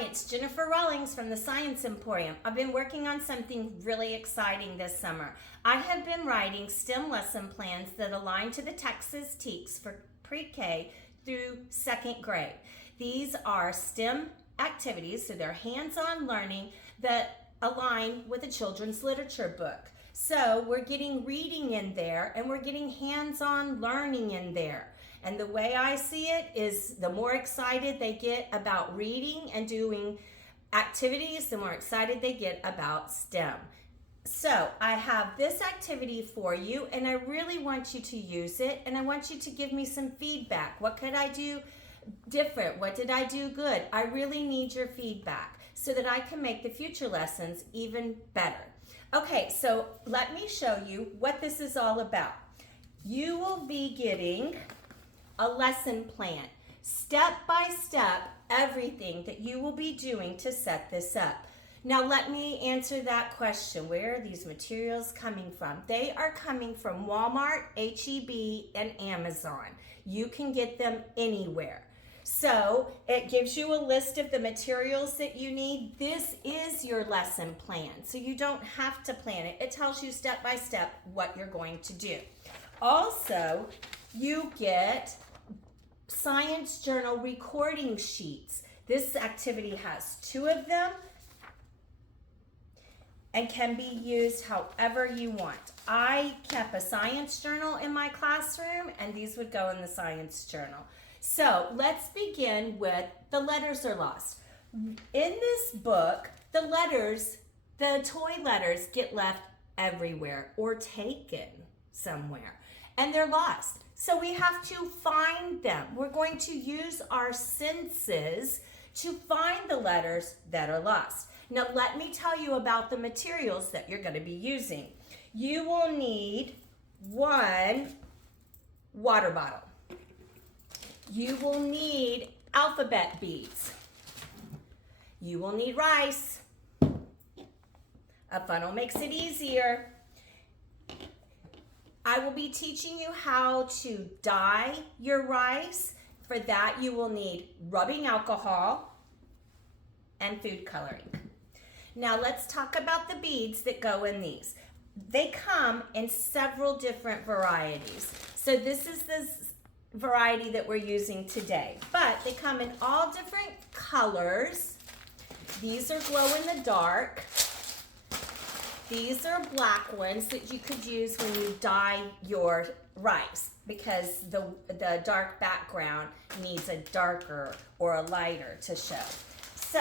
Hi, it's Jennifer Rawlings from the Science Emporium. I've been working on something really exciting this summer. I have been writing STEM lesson plans that align to the Texas TEKS for pre-K through second grade. These are STEM activities, so they're hands-on learning that align with a children's literature book. So we're getting reading in there and we're getting hands-on learning in there. And the way I see it is the more excited they get about reading and doing activities, the more excited they get about STEM. So I have this activity for you and I really want you to use it and I want you to give me some feedback. What could I do different? What did I do good? I really need your feedback so that I can make the future lessons even better. Okay, so let me show you what this is all about. You will be getting a lesson plan, step by step, everything that you will be doing to set this up. Now let me answer that question. Where are these materials coming from? They are coming from Walmart, H-E-B, and Amazon. You can get them anywhere. So it gives you a list of the materials that you need. This is your lesson plan, so you don't have to plan it. It tells you step by step what you're going to do. Also, you get Science Journal recording sheets. This activity has 2 of them and can be used however you want. I kept a Science Journal in my classroom and these would go in the Science Journal. So let's begin with the letters are lost. In this book, the toy letters get left everywhere or taken somewhere and they're lost. So we have to find them. We're going to use our senses to find the letters that are lost. Now let me tell you about the materials that you're going to be using. You will need 1 water bottle. You will need alphabet beads. You will need rice. A funnel makes it easier. I will be teaching you how to dye your rice. For that, you will need rubbing alcohol and food coloring. Now let's talk about the beads that go in these. They come in several different varieties. So this is the variety that we're using today, but they come in all different colors. These are glow in the dark. These are black ones that you could use when you dye your rice because the dark background needs a darker or a lighter to show. So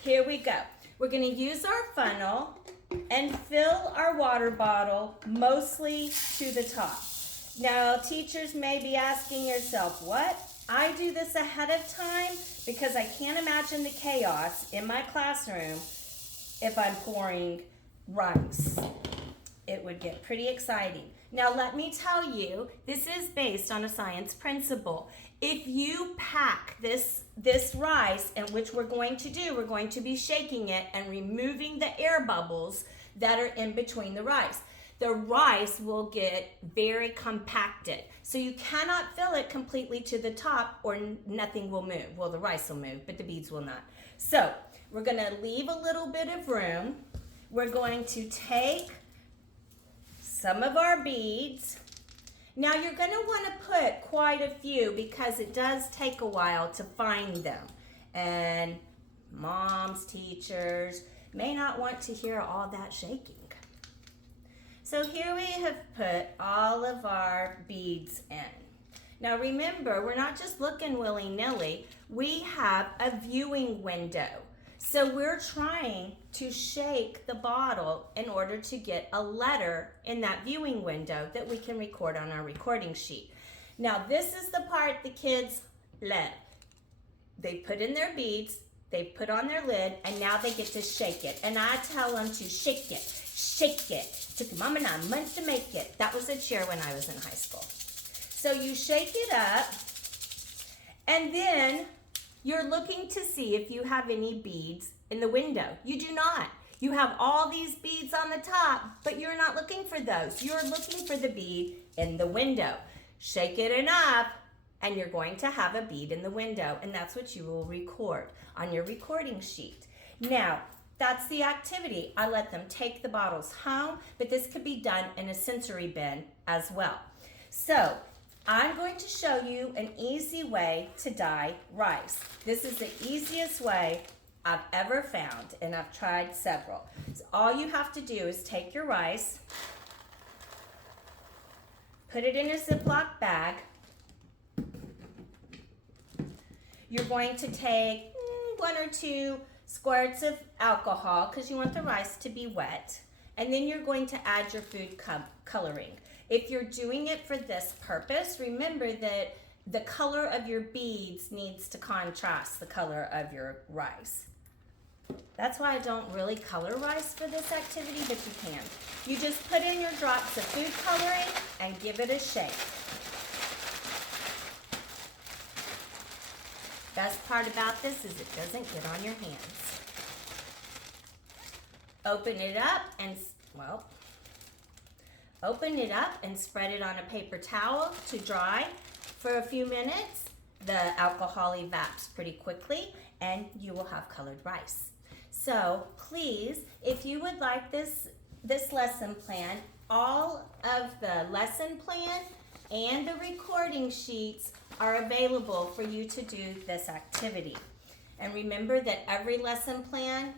here we go. We're going to use our funnel and fill our water bottle mostly to the top. Now teachers may be asking yourself, what? I do this ahead of time because I can't imagine the chaos in my classroom if I'm pouring rice. It would get pretty exciting. Now let me tell you, this is based on a science principle. If you pack this rice, and which we're going to do, we're going to be shaking it and removing the air bubbles that are in between the rice. The rice will get very compacted. So you cannot fill it completely to the top or nothing will move. Well, the rice will move, but the beads will not. So we're gonna leave a little bit of room. We're going to take some of our beads. Now you're going to want to put quite a few because it does take a while to find them. And moms, teachers may not want to hear all that shaking. So here we have put all of our beads in. Now remember, we're not just looking willy-nilly. We have a viewing window. So we're trying to shake the bottle in order to get a letter in that viewing window that we can record on our recording sheet. Now this is the part the kids love. They put in their beads, they put on their lid, and now they get to shake it. And I tell them to shake it, shake it. Took Mama 9 months to make it. That was a cheer when I was in high school. So you shake it up, and then you're looking to see if you have any beads in the window. You do not. You have all these beads on the top, but you're not looking for those. You're looking for the bead in the window. Shake it enough and you're going to have a bead in the window, and that's what you will record on your recording sheet. Now, that's the activity. I let them take the bottles home, but this could be done in a sensory bin as well. So, I'm going to show you an easy way to dye rice. This is the easiest way I've ever found, and I've tried several. So all you have to do is take your rice, put it in a Ziploc bag. You're going to take 1 or 2 squirts of alcohol because you want the rice to be wet, and then you're going to add your food coloring. If you're doing it for this purpose, remember that the color of your beads needs to contrast the color of your rice. That's why I don't really color rice for this activity, but you can. You just put in your drops of food coloring and give it a shake. Best part about this is it doesn't get on your hands. Open it up and spread it on a paper towel to dry for a few minutes. The alcohol evaps pretty quickly and you will have colored rice. So please, if you would like this lesson plan, all of the lesson plan and the recording sheets are available for you to do this activity. And remember that every lesson plan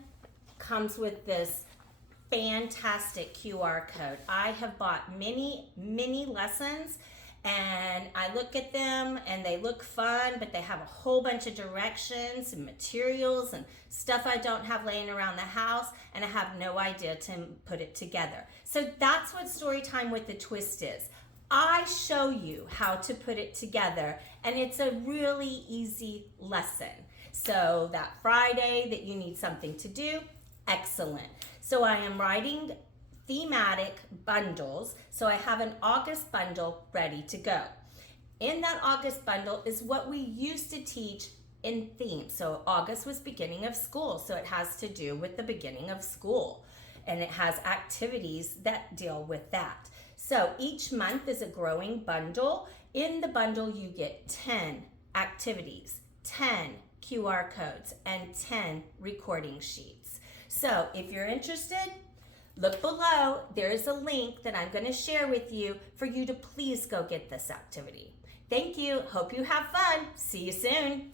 comes with this fantastic QR code. I have bought many lessons, and I look at them and they look fun, but they have a whole bunch of directions and materials and stuff I don't have laying around the house, and I have no idea to put it together. So that's what Storytime with a Twist is. I show you how to put it together, and it's a really easy lesson. So that Friday that you need something to do, excellent. So I am writing thematic bundles. So I have an August bundle ready to go. In that August bundle is what we used to teach in theme. So August was beginning of school, so it has to do with the beginning of school, and it has activities that deal with that. So each month is a growing bundle. In the bundle, you get 10 activities, 10 QR codes, and 10 recording sheets. So if you're interested, look below. There's a link that I'm going to share with you for you to please go get this activity. Thank you. Hope you have fun. See you soon.